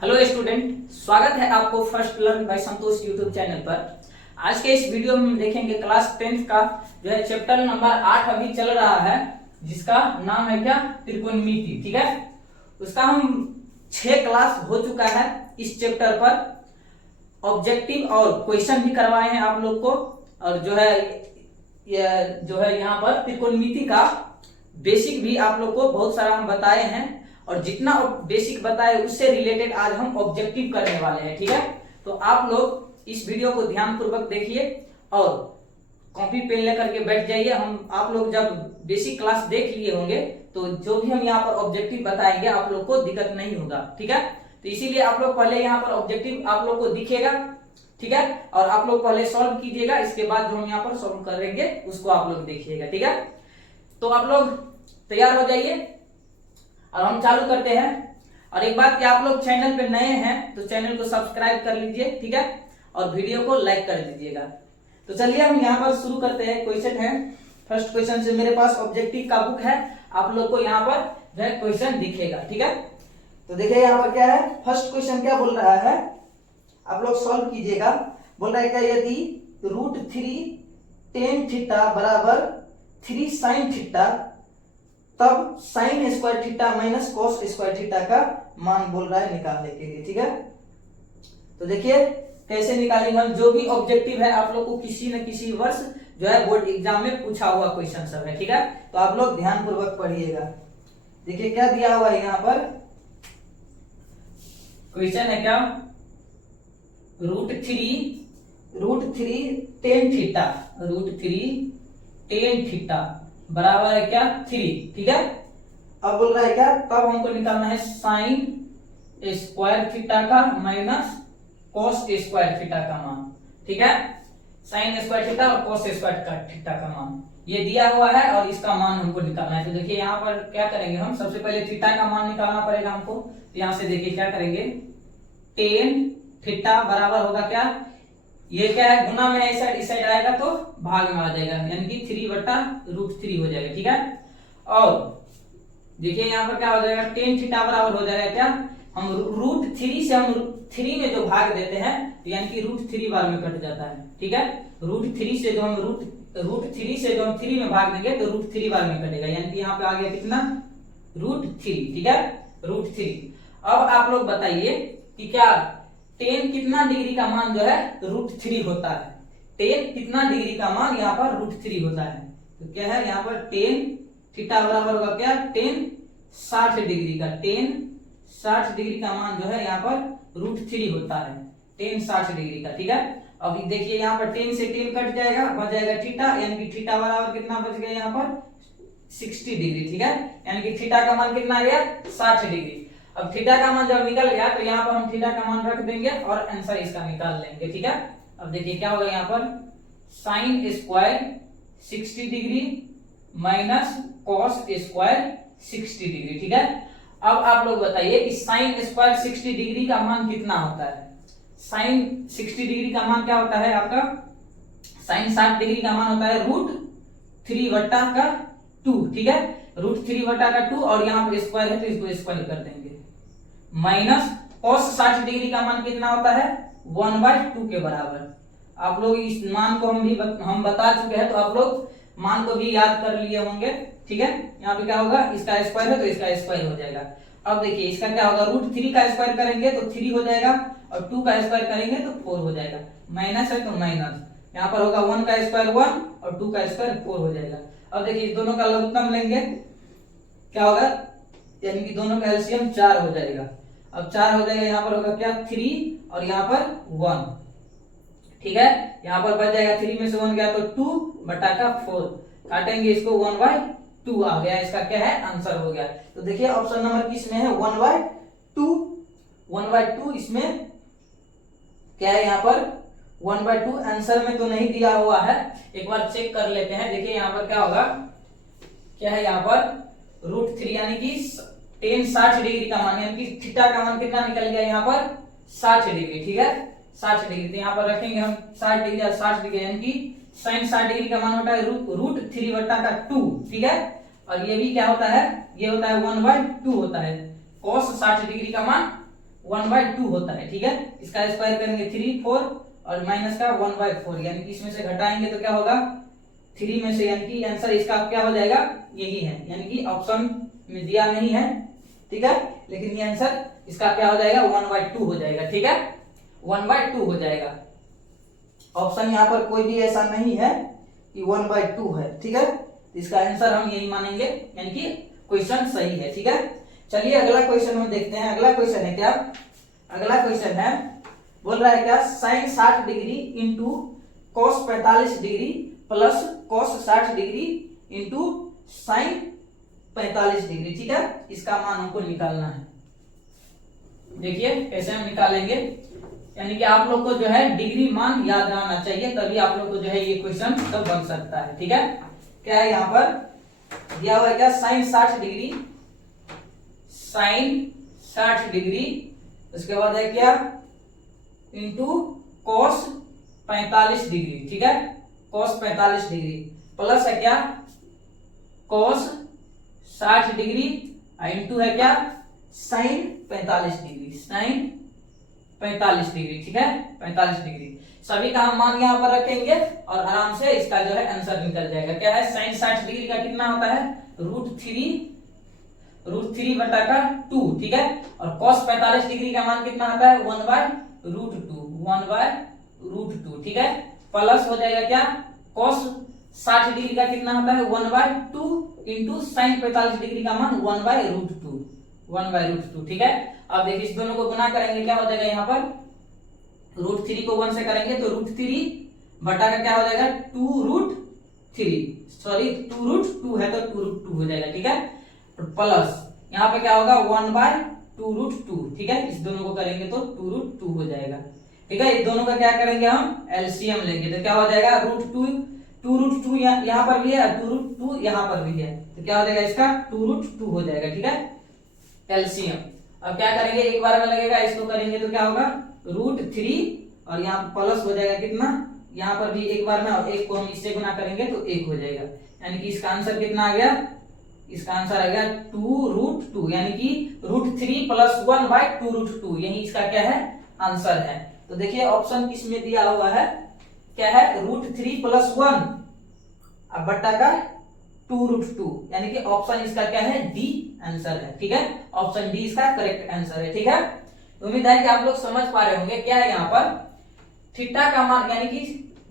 Hello student, स्वागत है आपको first learn by Santosh YouTube channel पर। आज के इस वीडियो में हम देखेंगे क्लास 10th का जो है चैप्टर नंबर 8 अभी चल रहा है, जिसका नाम है क्या, त्रिकोणमिति। ठीक है, उसका हम 6 क्लास हो चुका है इस चैप्टर पर। ऑब्जेक्टिव और क्वेश्चन भी करवाए हैं आप लोग को, और जो है यहाँ पर त्रिकोणमिति का बेसिक भी आप लोग को बहुत सारा हम बताए हैं, और जितना बेसिक बताए उससे रिलेटेड आज हम ऑब्जेक्टिव करने वाले हैं। ठीक है, तो आप लोग इस वीडियो को ध्यान पूर्वक देखिए और कॉपी पेन लेकर के बैठ जाइए। आप लोग जब बेसिक क्लास देख लिए होंगे तो जो भी हम यहाँ पर ऑब्जेक्टिव बताएंगे आप लोग को दिक्कत नहीं होगा। ठीक है, तो इसीलिए आप लोग पहले यहाँ पर ऑब्जेक्टिव आप लोग को दिखेगा। ठीक है, और आप लोग पहले सॉल्व कीजिएगा, इसके बाद जो हम यहाँ पर सॉल्व करेंगे उसको आप लोग देखिएगा। ठीक है, तो आप लोग तैयार हो जाइए और हम चालू करते हैं। और एक बात कि आप लोग चैनल पे नए हैं तो चैनल को सब्सक्राइब कर लीजिए। ठीक है, और वीडियो को लाइक कर दीजिएगा। तो चलिए हम यहाँ पर शुरू करते हैं। क्वेश्चन है, फर्स्ट क्वेश्चन से मेरे पास ऑब्जेक्टिव का बुक है, आप लोग को यहाँ पर जो है क्वेश्चन दिखेगा। ठीक है, तो देखिए यहाँ पर क्या है, फर्स्ट क्वेश्चन क्या बोल रहा है, आप लोग सॉल्व कीजिएगा। बोल रहा है क्या, यदि √3 tan थीटा बराबर 3 sin थीटा, तब sine square theta minus cos square theta का मान बोल रहा है निकालने के लिए। ठीक है, तो देखिए कैसे निकालेंगे हम। जो भी ऑब्जेक्टिव है आप लोग को किसी न किसी वर्ष जो है बोर्ड एग्जाम में पूछा हुआ क्वेश्चन सब है। ठीक है, तो आप लोग ध्यान पूर्वक पढ़िएगा। देखिए क्या दिया हुआ है यहाँ पर, क्वेश्चन है क्या, √3 tan थीटा, √3 tan थीटा बराबर है क्या, 3। ठीक है, अब बोल रहा है क्या, तब हमको निकालना है साइन स्क्वायर थीटा का माइनस कॉस स्क्वायर थीटा का मान। ठीक है, साइन स्क्वायर थीटा और कॉस स्क्वायर थीटा का मान ये दिया हुआ है और इसका मान हमको निकालना है। तो देखिए यहाँ पर क्या करेंगे हम, सबसे पहले थीटा का मान निकालना पड़ेगा हमको। तो यहाँ से देखिए क्या करेंगे, टेन थीटा बराबर होगा क्या, ये क्या है, गुना में इस साइड आएगा तो भाग में आ जाएगा, यानी कि 3/√3 हो जाएगा। ठीक है, और देखिए यहाँ पर क्या हो जाएगा, tan थीटा बराबर हो जाएगा क्या, हम √3 से हम 3 में जो भाग देते हैं यानी कि √3 बार में कट जाता है। ठीक है, √3 से जो हम √3 से जो हम 3 में भाग देंगे तो √3 बार में कटेगा, यानी कि यहाँ पे आ गया कितना, √3। ठीक है, √3। अब आप लोग बताइए कि क्या tan कितना डिग्री का मान जो है √3 होता है, tan कितना डिग्री का मान यहाँ पर √3 होता है। तो क्या है यहाँ पर, tan थीटा बराबर होगा क्या, tan 60 डिग्री का, tan 60 डिग्री का मान जो है यहाँ पर √3 होता है, tan 60 डिग्री का। ठीक है, अब देखिए यहाँ पर tan से tan कट जाएगा, बच जाएगा थीटा, यानी कि थीटा बराबर कितना बच गया यहाँ पर, 60 डिग्री। ठीक है, यानी कि थीटा का मान कितना आ गया, 60 डिग्री। अब थीटा का मान जब निकल गया तो यहाँ पर हम थीटा का मान रख देंगे और आंसर इसका निकाल लेंगे। ठीक है, अब देखिए क्या होगा यहाँ पर, sine square 60 degree minus cos square 60 degree. ठीक है, अब आप लोग बताइए कि साइन स्क्वायर 60 डिग्री का मान कितना होता है। साइन 60 डिग्री का मान क्या होता है आपका, साइन 60 डिग्री का मान होता है √3/2। ठीक है, √3/2, और यहाँ पर स्क्वायर है तो इसको स्क्वायर कर देंगे, माइनस cos 60 डिग्री का मान कितना होता है, 1/2 के बराबर। आप लोग इस मान को हम बता चुके हैं, तो आप लोग मान को भी याद कर लिए होंगे। ठीक है, यहाँ पे क्या होगा, इसका स्क्वायर है तो इसका स्क्वायर हो जाएगा। अब देखिए इसका क्या होगा, √3 का स्क्वायर करेंगे तो 3 हो जाएगा, और 2 का स्क्वायर करेंगे तो 4 हो जाएगा, माइनस है तो माइनस, यहाँ पर होगा 1 का स्क्वायर 1 और 2 का स्क्वायर 4 हो जाएगा। अब देखिए दोनों का लघुत्तम लेंगे, क्या होगा, यानी कि दोनों का एलसीएम 4 हो जाएगा। अब 4 हो जाएगा, यहाँ पर होगा क्या, 3 और यहाँ पर 1। ठीक है, यहाँ पर बच जाएगा, 3 में से 1 गया तो 2/4, काटेंगे इसको, 1/2 आ गया, इसका क्या है, आंसर हो गया। तो देखिए ऑप्शन नंबर किस में है, 1/2 इसमें क्या है, यहाँ पर 1/2 आंसर में तो नहीं दिया हुआ है, एक बार चेक कर लेते हैं। देखिए यहाँ पर क्या होगा, क्या है यहाँ पर √3 यानी कि tan 60 डिग्री का मान, यानी कि थीटा का मान कितना निकल गया यहाँ पर, 60 डिग्री। ठीक है, 60 डिग्री, तो यहाँ पर रखेंगे हम 60 डिग्री और 60 डिग्री, यानी कि साइन 60 डिग्री का मान होता है √3/2। ठीक है, और ये भी क्या होता है, ये होता है 1/2 होता है। cos 60 डिग्री का मान 1/2 होता है, ठीक है। इसका स्क्वायर करेंगे 3 4 और माइनस का 1/4, यानी कि इसमें से घटाएंगे तो क्या होगा 3 में से, यानी कि आंसर इसका क्या हो जाएगा, यही है, यानी कि ऑप्शन में दिया नहीं है, ठीक है, लेकिन ये आंसर इसका क्या हो जाएगा 1/2 हो जाएगा, ठीक है, 1/2 हो जाएगा। ऑप्शन यहाँ पर कोई भी ऐसा नहीं है कि 1/2 है, ठीक है, तो इसका आंसर हम यही मानेंगे, यानी कि क्वेश्चन सही है, ठीक है। चलिए अगला क्वेश्चन हम देखते हैं। अगला क्वेश्चन है क्या, अगला क्वेश्चन है, बोल रहा है क्या, sine 60 degree into cos 45 degree plus cos 60 degree into sine 45 degree, ठीक है, इसका मान हमको निकालना है। देखिए कैसे हम निकालेंगे, यानी कि आप लोग को जो है डिग्री मान याद रहना चाहिए, तभी आप लोग को जो है ये क्वेश्चन तब बन सकता है, ठीक है। क्या है यहाँ पर दिया हुआ है क्या, साइन 60 डिग्री, साइन 60 डिग्री, उसके बाद है क्या इंटू कॉस 45 डिग्री, ठीक है, कॉस 45 डिग्री प्लस है क्या कॉस 60 डिग्री इंटू है क्या साइन 45 डिग्री, साइन 45 डिग्री, ठीक है, 45 डिग्री। सभी का हम मान यहाँ पर रखेंगे और आराम से इसका जो है आंसर निकल जाएगा। क्या है, साइन 60 डिग्री का कितना होता है √3 बटा का 2, ठीक है, और cos 45 डिग्री का मान कितना आता है 1/√2, ठीक है, प्लस हो जाएगा क्या cos 60 डिग्री का कितना होता है 1/2 इंटू साइन 45 डिग्री का मान 1/√2, ठीक है। अब देखिए इस दोनों को गुना करेंगे, क्या हो जाएगा यहाँ पर √3 को 1 से करेंगे तो √3 बटा का क्या हो जाएगा 2√3, सॉरी 2√2 है तो 2√2 हो जाएगा, ठीक है, प्लस यहाँ पे क्या होगा 1/2√2, ठीक है, इस दोनों को करेंगे तो 2√2 हो जाएगा, ठीक है। इस दोनों का क्या करेंगे हम एलसीएम लेंगे तो क्या हो जाएगा √2 यहाँ पर भी है, 2√2 यहाँ पर भी है, तो क्या हो जाएगा इसका 2√2 हो जाएगा, ठीक है, एलसीएम। अब क्या करेंगे, एक बार में लगेगा, इसको करेंगे तो क्या होगा √3 और यहाँ प्लस हो जाएगा कितना, यहाँ पर भी एक बार में, और एक को हम इससे गुना करेंगे तो 1 हो जाएगा, यानी कि इसका आंसर कितना आ गया, इसका आंसर आ गया 2√2, यानी कि √3 + 1/2√2, यही इसका क्या है आंसर है। तो देखिए ऑप्शन किस में दिया हुआ है, क्या है √3 + 1 अब बट्टा का 2√2, यानी कि ऑप्शन इसका क्या है डी आंसर है, ठीक है, ऑप्शन डी इसका करेक्ट आंसर है, ठीक है। उम्मीद है कि आप लोग समझ पा रहे होंगे। क्या है यहाँ पर थीटा का मान, यानी कि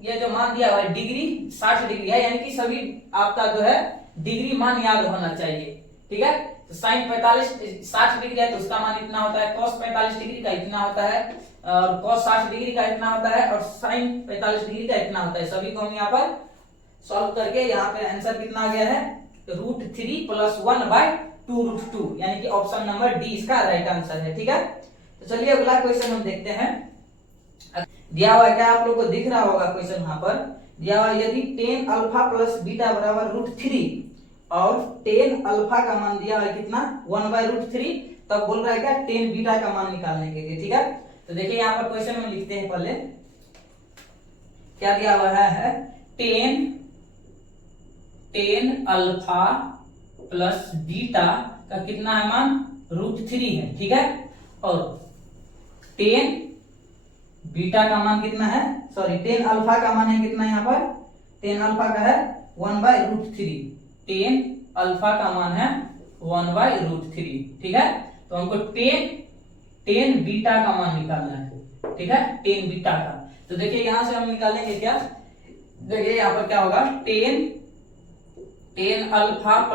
ये जो मान दिया हुआ है डिग्री 60 डिग्री है, यानी कि सभी आपका जो है डिग्री मान याद होना चाहिए, ठीक है। तो साइन 60 डिग्री है तो उसका मान इतना होता है, cos 45 डिग्री का इतना होता है, और cos 60 डिग्री का इतना होता है, और साइन 45 डिग्री का इतना होता है। सभी को हम यहाँ पर सॉल्व करके यहाँ पे आंसर कितना आ गया है √3 + 1/2√2, यानी कि ऑप्शन नंबर डी इसका राइट आंसर है, ठीक है। तो चलिए अगला क्वेश्चन हम देखते हैं। दिया हुआ है, क्या आप लोग को दिख रहा होगा क्वेश्चन यहाँ पर दिया हुआ, यदि tan अल्फा + बीटा = √3 और tan अल्फा का मान दिया है कितना 1/√3, तब बोल रहा है क्या tan बीटा का मान निकालने के लिए, ठीक है। तो देखिए यहाँ पर क्वेश्चन में लिखते हैं, पहले क्या दिया हुआ है tan अल्फा + बीटा का कितना है मान √3 है, ठीक है, और tan बीटा का मान कितना है, सॉरी tan अल्फा का मान है कितना, यहाँ पर tan अल्फा का है 1/√3, tan अल्फा का मान है 1/√3, ठीक है। तो हमको tan बीटा का मान निकालना है, ठीक है, tan बीटा का। तो देखिए यहां से हम निकालेंगे क्या, देखिए यहाँ पर क्या होगा tan अल्फा +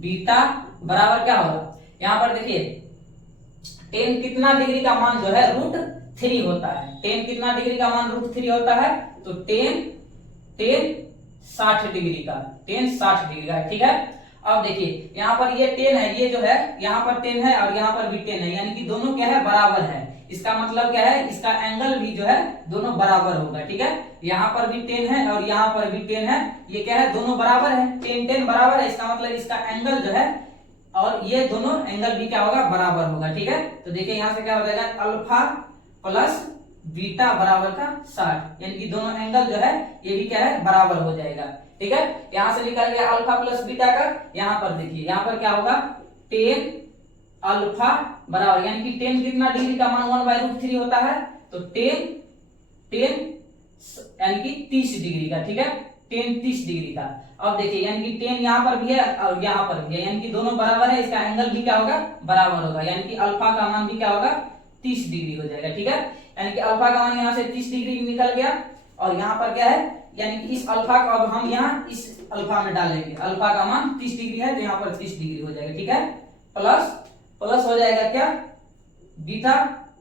बीटा बराबर क्या होगा, यहाँ पर देखिए tan कितना डिग्री का मान जो है √3 होता है, tan कितना डिग्री का मान √3 होता है, तो tan 60 डिग्री का, tan 60 डिग्री का, ठीक है। अब देखिए यहाँ पर ये tan है, ये जो है यहाँ पर tan है और यहाँ पर भी tan है, यानी कि दोनों क्या है बराबर है। इसका मतलब क्या है, इसका एंगल भी जो है दोनों बराबर होगा, ठीक है। यहाँ पर भी tan है और यहाँ पर भी tan है, ये क्या है दोनों बराबर है, tan बराबर है, इसका मतलब इसका एंगल जो है और ये दोनों एंगल भी क्या होगा बराबर होगा, ठीक है। तो देखिए यहाँ से क्या हो जाएगा अल्फा + बीटा बराबर का 60, यानी कि दोनों एंगल जो है ये भी क्या है बराबर हो जाएगा, ठीक है। यहाँ से निकल गया अल्फा + बीटा का, यहाँ पर देखिए यहाँ पर क्या होगा tan अल्फा बराबर यानी कि टेन कितना डिग्री का मान 1/√3 होता है, तो टेन यानी कि 30 डिग्री का, ठीक है, टेन 30 डिग्री का। अब देखिए यानी कि टेन यहाँ पर भी है और यहाँ पर भी है, यानी कि दोनों बराबर है, इसका एंगल भी क्या होगा, बराबर होगा, यानी कि अल्फा का मान भी क्या होगा, 30 डिग्री हो जाएगा, ठीक है। यानी कि अल्फा का मान यहाँ से 30 डिग्री निकल गया, और यहाँ पर क्या है, यानी कि इस अल्फा को अब हम यहाँ इस अल्फा में डालेंगे, अल्फा का मान 30 डिग्री है तो यहाँ पर 30 डिग्री हो जाएगा, ठीक है, प्लस हो जाएगा क्या, बीटा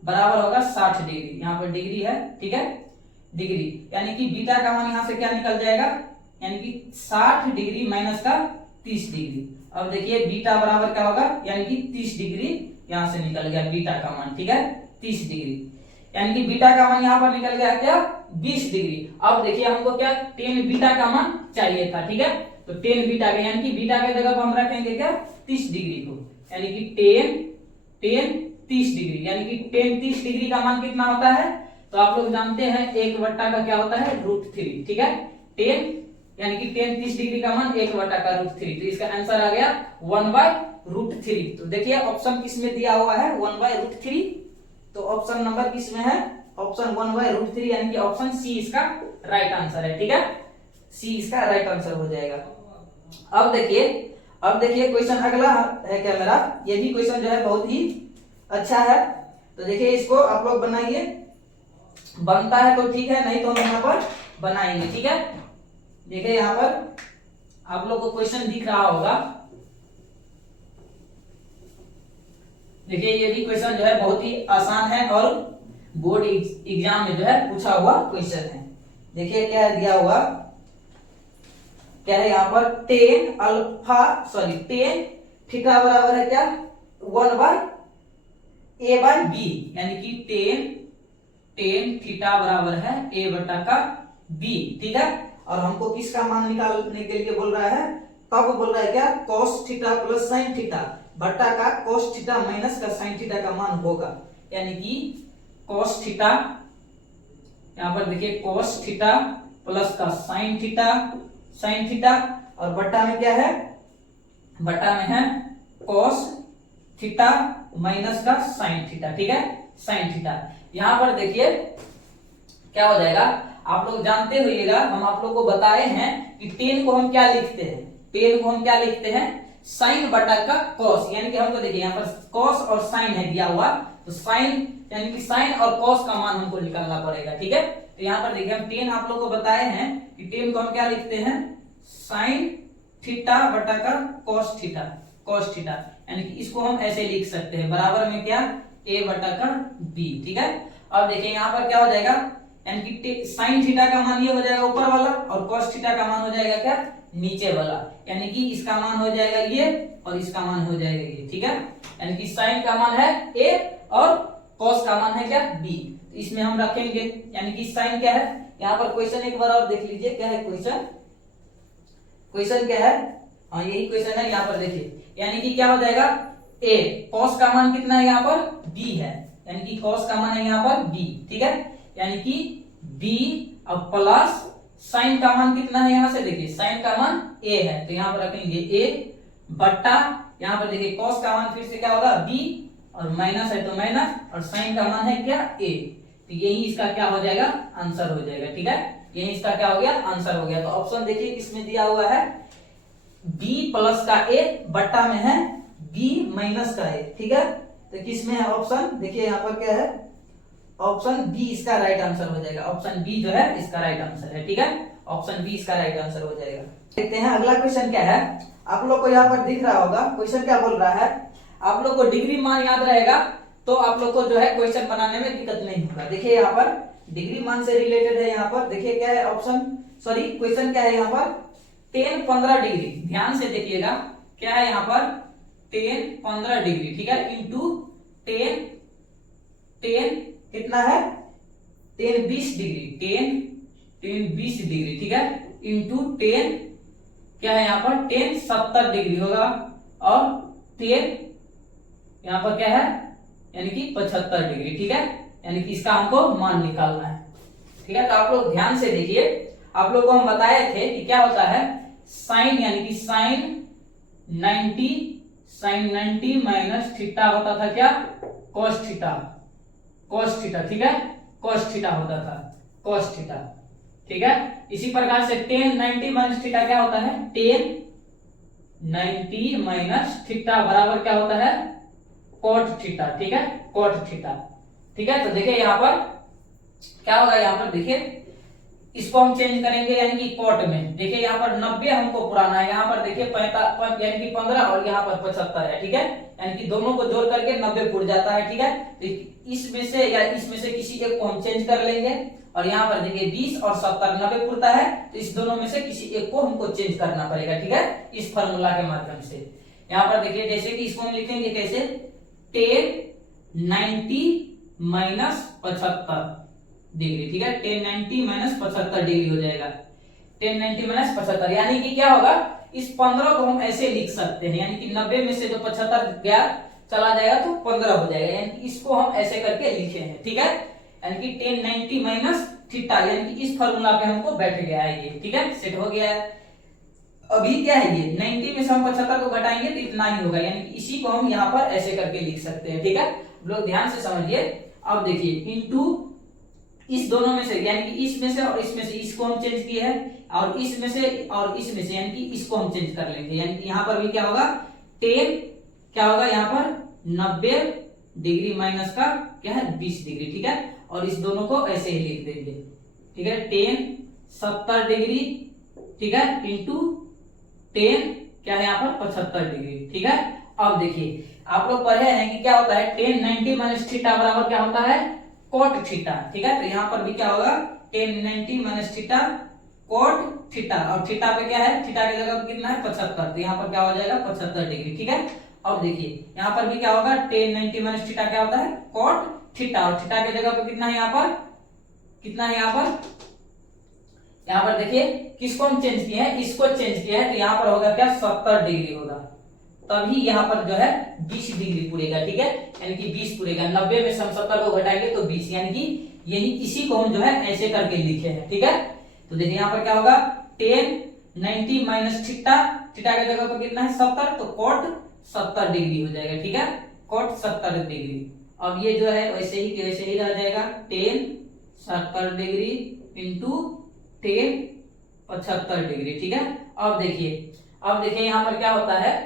बराबर होगा 60 डिग्री, यहाँ पर डिग्री है, ठीक है, डिग्री, यानी कि बीटा का मान यहाँ से क्या निकल जाएगा, यानी कि 60 डिग्री माइनस का 30 डिग्री। अब देखिए बीटा बराबर क्या होगा, यानी कि 30 डिग्री यहाँ से निकल गया बीटा का मान, ठीक है, 30 डिग्री, यानी कि बीटा का मान यहाँ पर निकल गया क्या, 20 डिग्री। अब देखिए हमको क्या, टेन बीटा का मान चाहिए था, ठीक है, तो टेन बीटा का, यानी कि बीटा के जगह हम रखेंगे क्या, 30 डिग्री को, यानी कि टेन 30 डिग्री, यानी कि टेन 30 डिग्री का मान कितना होता है, तो आप लोग जानते हैं 1/, का क्या होता है, √3, ठीक है, टेन यानी कि टेन 30 डिग्री का मान 1/, का √3, तो इसका आंसर आ गया 1/√3। तो देखिए ऑप्शन किस में दिया हुआ है, 1/√3, तो ऑप्शन नंबर किस में है, ऑप्शन 1/√3, यानी कि ऑप्शन सी इसका राइट आंसर है, ठीक है, सी इसका राइट आंसर हो जाएगा। अब देखिए क्वेश्चन अगला है क्या मेरा, ये भी क्वेश्चन जो है बहुत ही अच्छा है, तो देखिए इसको आप लोग बनाइए, बनता है तो ठीक है, नहीं तो हम यहाँ पर बनाएंगे, ठीक है। देखिए यहाँ पर आप लोग को क्वेश्चन दिख रहा होगा, देखिए ये भी क्वेश्चन जो है बहुत ही आसान है और बोर्ड एग्जाम में जो है पूछा हुआ क्वेश्चन है। देखिए क्या है दिया हुआ, क्या है यहाँ पर, टेन थीटा बराबर है क्या, 1/a/b, यानी कि टेन थीटा बराबर है a/b, ठीक है, और हमको किसका मान निकालने के लिए बोल रहा है, कब बोल रहा है क्या, cos theta plus sin theta बट्टा का cos थीटा माइनस का sin थीटा का मान होगा, यानी कि cos थीटा, यहाँ पर देखिए cos थीटा प्लस का sin थीटा, और बट्टा में क्या है, बट्टा में है cos थीटा माइनस का sin थीटा, ठीक है, sin थीटा। यहाँ पर देखिए क्या हो जाएगा, आप लोग जानते होइएगा, हम आप लोग को बताए हैं कि टेन को हम क्या लिखते हैं, टेन को हम क्या लिखते हैं, साइन बटा का कॉस, यानी कि हमको देखिए यहाँ पर कॉस और साइन है दिया हुआ, तो साइन यानी कि साइन और कॉस का मान हमको निकालना पड़ेगा, ठीक है। तो यहाँ पर देखिए हम टेन आप लोग को बताए हैं कि टेन को हम क्या लिखते हैं, साइन थीटा बटा का कॉस थीटा, यानी कि इसको हम ऐसे लिख सकते हैं, बराबर में क्या, a/b, ठीक है। अब देखिए यहाँ पर क्या हो जाएगा, यानी कि साइन थीटा का मान ये हो जाएगा ऊपर वाला, और कॉस थीटा का मान हो जाएगा क्या, नीचे वाला, यानी कि इसका मान हो जाएगा ये और इसका मान हो जाएगा ये, ठीक है, यानी कि साइन का मान है a और कॉस का मान है क्या, b, तो इसमें हम रखेंगे, यानी कि साइन क्या है, यहाँ पर क्वेश्चन एक बार और देख लीजिए, क्या है क्वेश्चन क्या है, हाँ यही क्वेश्चन है, यहाँ पर देखिए, यानी कि क्या हो जाएगा, a, कॉस का मान कितना है यहाँ पर, b है, यानी कि कॉस का मान है यहाँ पर b, ठीक है, यानी कि b अब प्लस साइन का मान कितना है, यहाँ से देखिए साइन का मान a है, तो यहाँ पर रखेंगे a बट्टा, यहाँ पर देखिए कॉस का मान फिर से क्या होगा b, और माइनस है तो माइनस, और साइन का मान है क्या a, तो यही इसका क्या हो जाएगा, आंसर हो जाएगा, ठीक है, यही इसका क्या हो गया, आंसर हो गया। तो ऑप्शन देखिए किसमें दिया हुआ है, b प्लस का a बट्टा में है b माइनस का a, ठीक है, तो किसमें है ऑप्शन, देखिए यहाँ पर क्या है, ऑप्शन बी इसका राइट आंसर हो जाएगा, ऑप्शन बी जो है इसका राइट आंसर है, ठीक है, ऑप्शन बी इसका राइट आंसर हो जाएगा। देखते हैं अगला क्वेश्चन क्या है, आप लोग को यहाँ पर दिख रहा होगा, क्वेश्चन क्या बोल रहा है, आप लोग को डिग्री मान याद रहेगा तो आप लोग को जो है क्वेश्चन बनाने में दिक्कत नहीं होगा। देखिए यहाँ पर डिग्री मान से रिलेटेड है, यहाँ पर देखिए क्या है ऑप्शन, सॉरी क्वेश्चन क्या है यहाँ पर, 10-15 डिग्री, ध्यान से देखिएगा क्या है यहाँ पर, 10-15 डिग्री, ठीक है, इंटू 10 कितना है, 10-20 डिग्री, 10-20 डिग्री, ठीक है, इंटू 10 क्या है यहाँ पर, 10-70 डिग्री होगा, और 10 यहाँ पर क्या है, यानी कि 75 डिग्री, ठीक है, यानी कि इसका हमको मान निकालना है, ठीक है। तो आप लोग ध्यान से देखिए, आप लोग को हम बताए थे कि क्या होता है, साइन यानी कि साइन 90 साइन 90 माइनस थीटा होता था क्या, कॉस थीटा, कॉस थीटा, ठीक है, कॉस थीटा होता था, कॉस थीटा, ठीक है। इसी प्रकार से टेन 90 माइनस थीटा क्या होता है, टेन 90 माइनस थीटा बराबर क्या होता है, कॉट थीटा, ठीक है, कॉट थीटा, ठीक है। तो देखिए यहाँ पर क्या होगा, यहाँ पर देखिए इसको हम चेंज करेंगे यानी कि कॉट में। देखिए यहाँ पर 90 हमको पुराना है, यहाँ पर देखिए यानी कि 15 और यहाँ पर 75 है, ठीक है, यानी कि दोनों को जोड़ करके 90 पुर जाता है, ठीक है। तो इसमें से या इसमें से किसी एक को हम चेंज कर लेंगे और यहाँ पर देखिए 20 और 70 90 पुरता है, तो इस दोनों में से किसी एक को हमको चेंज करना पड़ेगा, ठीक है, इस फॉर्मूला के माध्यम से। यहाँ पर देखिए जैसे कि इसको हम लिखेंगे कैसे, टेन 90 माइनस 75 डिग्री, ठीक है, 1090 माइनस 75 डिग्री हो जाएगा, 1090 माइनस 75, यानी कि क्या होगा, इस 15 को हम ऐसे लिख सकते हैं, यानी कि 90 में से जो 75 गया चला जाएगा तो 15 हो जाएगा, यानी कि इसको हम ऐसे करके लिखे हैं, ठीक है, यानी कि 1090 माइनस थीटा, यानी कि इस फॉर्मूला पे हमको बैठ गया है ये, ठीक है, सेट हो गया है। अभी क्या है ये 90 में से हम 75 को घटाएंगे तो इतना ही होगा, यानी कि इसी को हम यहाँ पर ऐसे करके लिख सकते हैं, ठीक है, लोग ध्यान से समझिए। अब देखिए इनटू इस दोनों में से, यानी कि इसमें से और इसमें से इसको हम चेंज किए हैं, और इसमें से और इसमें से यानी कि इसको हम चेंज कर लेंगे, यानी कि यहाँ पर भी क्या होगा, 10 क्या होगा यहाँ पर 90 डिग्री माइनस का क्या है 20 डिग्री, ठीक है, और इस दोनों को ऐसे ही लिख देंगे, ठीक है, 10 70 डिग्री, ठीक है, इंटू 10 क्या है यहाँ पर 75 डिग्री, ठीक है। अब देखिए आप लोग पढ़े हैं कि क्या होता है, 1090 माइनस थीटा बराबर क्या होता है, कोट थीटा, ठीक है, तो यहाँ पर भी क्या होगा 1090 माइनस थीटा कोट थीटा, और थीटा पे क्या है, थीटा की जगह पे कितना है 75, तो यहाँ पर क्या हो जाएगा 75 डिग्री, ठीक है। अब देखिए यहाँ पर भी क्या होगा 1090 माइनस थीटा क्या होता है, कोट थीटा, और थीटा की जगह पे कितना है यहाँ पर, कितना है यहाँ पर देखिए किसको हम चेंज किए हैं, इसको चेंज किया है, तो यहाँ पर होगा क्या 70 डिग्री होगा, तभी यहाँ पर जो है 20 डिग्री पूरेगा, ठीक है, यानी कि 20 पूरेगा, 90 में से हम 70 को घटाएंगे तो 20, यानी कि यही इसी को हम जो है ऐसे करके लिखे हैं, ठीक है। तो देखिए यहाँ पर क्या होगा 1090 माइनस थीटा, थीटा की जगह पर कितना है 70, तो कोट 70 डिग्री हो जाएगा, ठीक है, कोट 70 डिग्री। अब ये जो है वैसे ही रह जाएगा 10 70 डिग्री इंटू 10 75 डिग्री, ठीक है। अब देखिए यहाँ पर क्या होता है,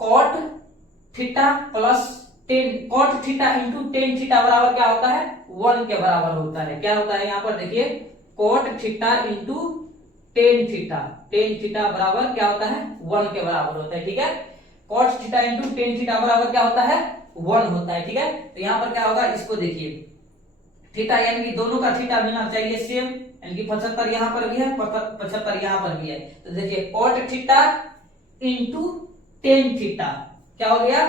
cot theta plus 10 cot theta into 10 theta बराबर क्या होता है 1 के बराबर होता है, क्या होता है यहाँ पर देखिए cot theta into 10 theta, 10 theta बराबर क्या होता है 1 के बराबर होता है, ठीक है, कॉट थीटा इंटू 10 थीटा बराबर क्या होता है 1 होता है, ठीक है। तो यहाँ पर क्या होगा, इसको देखिए थीटा यानी कि दोनों का थीटा मिलना चाहिए सेम, यानी कि 75 यहाँ पर भी है 75 यहाँ पर भी है, तो देखिए कॉट थीटा इंटू 10 थीटा क्या हो गया,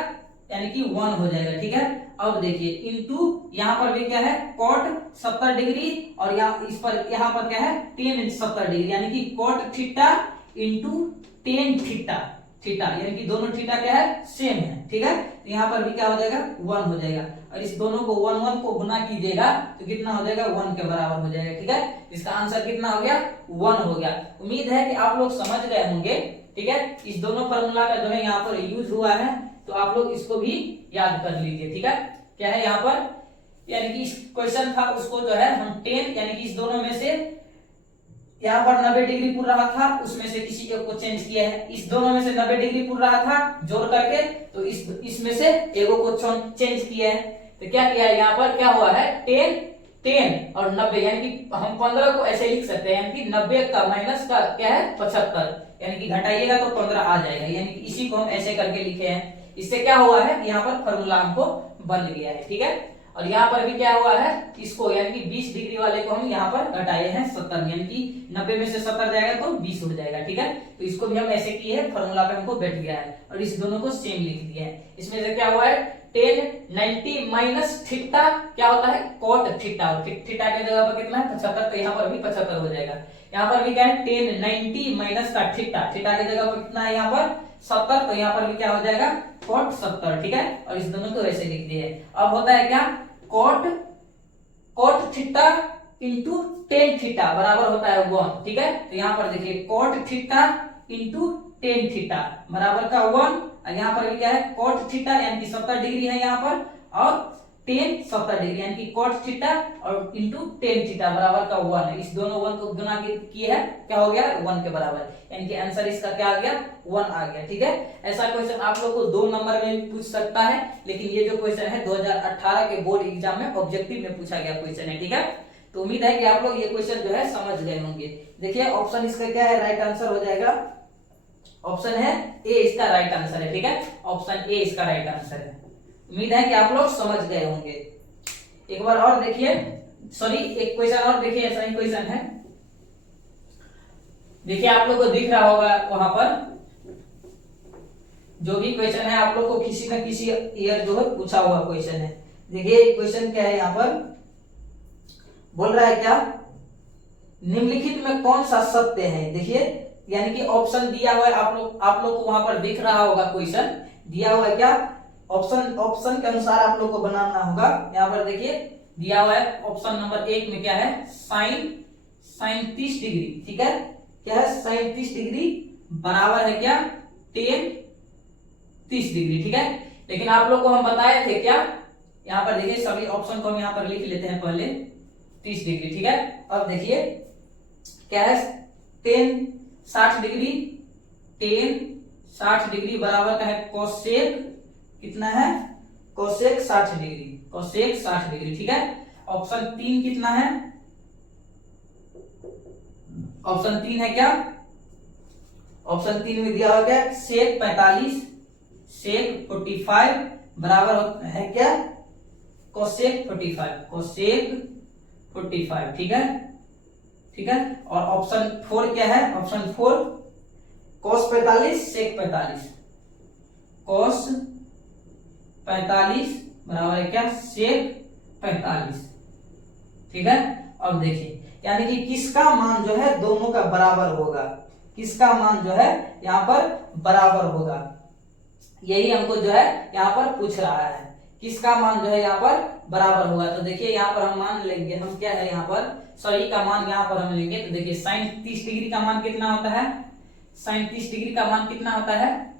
यानी कि 1 हो जाएगा, ठीक है। अब देखिए इंटू यहाँ पर भी क्या है कॉट 70 डिग्री, और यहाँ पर क्या है 10 70 डिग्री, यानी कि cot theta into 10 theta, theta यानी कि दोनों थीटा क्या है सेम है, ठीक है, तो यहाँ पर भी क्या हो जाएगा 1 हो जाएगा, और इस दोनों को 1 को गुना कीजिएगा तो कितना हो जाएगा 1 के बराबर हो जाएगा, ठीक है। इसका आंसर कितना हो गया 1 हो गया। उम्मीद है कि आप लोग समझ गए होंगे, ठीक है, इस दोनों फॉर्मूला का जो है यहाँ पर यूज हुआ है, तो आप लोग इसको भी याद कर लीजिए, ठीक है। क्या है यहाँ पर, यानी कि इस क्वेश्चन था उसको जो है हम 10 यानी कि इस दोनों में से यहाँ पर 90 डिग्री पुर रहा था, उसमें से किसी एक को चेंज किया है, इस दोनों में से 90 डिग्री पुर रहा था जोड़ करके, तो इसमें से एगो को चेंज किया है, तो क्या किया है यहाँ पर क्या हुआ है 10 और 90, यानी कि हम 15 को ऐसे लिख सकते हैं, यानी कि 90 का माइनस का क्या है 75, यानी कि घटाइएगा तो 15 आ जाएगा, यानी कि इसी को हम ऐसे करके लिखे हैं। इससे क्या हुआ है कि यहाँ पर फॉर्मूला हमको बन गया है, ठीक है। और यहाँ पर भी क्या हुआ है, इसको यानी कि 20 डिग्री वाले को हम यहाँ पर घटाए हैं 70, यानी कि 90 में से 70 जाएगा तो 20 हो जाएगा, ठीक है। तो इसको भी हम ऐसे किए हैं, फॉर्मूला पे हमको बैठ गया है, और इस दोनों को सेम लिख दिया है। इसमें से क्या हुआ है 1090 माइनस थीटा क्या होता है कोट थीटा, थीटा की जगह पर कितना है 75, तो यहाँ पर भी 75 हो जाएगा। यहाँ पर भी क्या है 1090 माइनस का थीटा, थीटा की जगह पर कितना है यहाँ पर 70, तो यहाँ पर भी क्या हो जाएगा कोट 70, ठीक है, और इस दोनों को वैसे लिख दिए। अब होता है क्या कोट थीटा इंटू 10 थीटा बराबर होता है 1, ठीक है। तो यहाँ पर देखिए कोट थीटा इंटू 10 थीटा बराबर का 1, और यहाँ पर भी क्या है cot थीटा यानी कि 70 डिग्री है यहाँ पर, और tan 70 डिग्री यानी कि cot थीटा और इंटू tan थीटा बराबर का 1 है। इस दोनों 1 को गुना किए है, क्या हो गया 1 के बराबर, यानी कि आंसर इसका क्या आ गया 1 आ गया। ठीक है, ऐसा क्वेश्चन आप लोग को 2 नंबर में पूछ सकता है, लेकिन ये जो क्वेश्चन है 2018 के बोर्ड एग्जाम में ऑब्जेक्टिव में पूछा गया क्वेश्चन है। ठीक है, तो उम्मीद है कि आप लोग ये क्वेश्चन जो है समझ गए होंगे। देखिए ऑप्शन इसका क्या है, राइट आंसर हो जाएगा, ऑप्शन है ए इसका राइट आंसर है। ठीक है, ऑप्शन ए इसका राइट आंसर है। उम्मीद है कि आप लोग समझ गए होंगे। एक बार और देखिए, सॉरी एक क्वेश्चन और देखिए, ऐसा ही क्वेश्चन है। देखिए आप लोग को दिख रहा होगा वहां पर जो भी क्वेश्चन है आप लोग को किसी न किसी ईयर जो है पूछा हुआ क्वेश्चन है। देखिए क्वेश्चन क्या है, यहाँ पर बोल रहा है क्या, निम्नलिखित में कौन सा सत्य है। देखिए यानी कि ऑप्शन दिया हुआ है, आप लोग को वहां पर दिख रहा होगा क्वेश्चन दिया हुआ है, क्या ऑप्शन के अनुसार आप लोग को बनाना होगा। यहाँ पर देखिए दिया हुआ है ऑप्शन नंबर 1 में क्या है, साइन 30 डिग्री। ठीक है, क्या है साइन 30 डिग्री बराबर है क्या tan 30 डिग्री। ठीक है, लेकिन आप लोग को हम बताए थे क्या, यहाँ पर देखिए सभी ऑप्शन को हम यहाँ पर लिख लेते हैं पहले 30 डिग्री। ठीक है, अब देखिए क्या है tan 60 डिग्री, tan 60 डिग्री बराबर का है कोसेक, कितना है कोसेक 60 डिग्री, कोसेक 60 डिग्री। ठीक है, ऑप्शन 3 कितना है, ऑप्शन 3 है क्या, ऑप्शन 3 में दिया हुआ क्या सेक 45, सेक 45 बराबर है क्या कोसेक 45, कोसेक 45। ठीक है, ठीक है, और ऑप्शन 4 क्या है, ऑप्शन 4 cos 45 sec 45, cos 45 बराबर है क्या sec 45। ठीक है, अब देखिए यानी कि किसका मान जो है दोनों का बराबर होगा, किसका मान जो है यहाँ पर बराबर होगा, यही हमको जो है यहाँ पर पूछ रहा है, किसका मान जो है यहाँ पर बराबर होगा। तो देखिए यहाँ पर हम मान लेंगे, हम क्या है यहाँ पर सही का मान यहाँ पर हम लेंगे। तो देखिए साइन 30 डिग्री का मान कितना होता है, साइन 30 डिग्री का मान कितना होता है,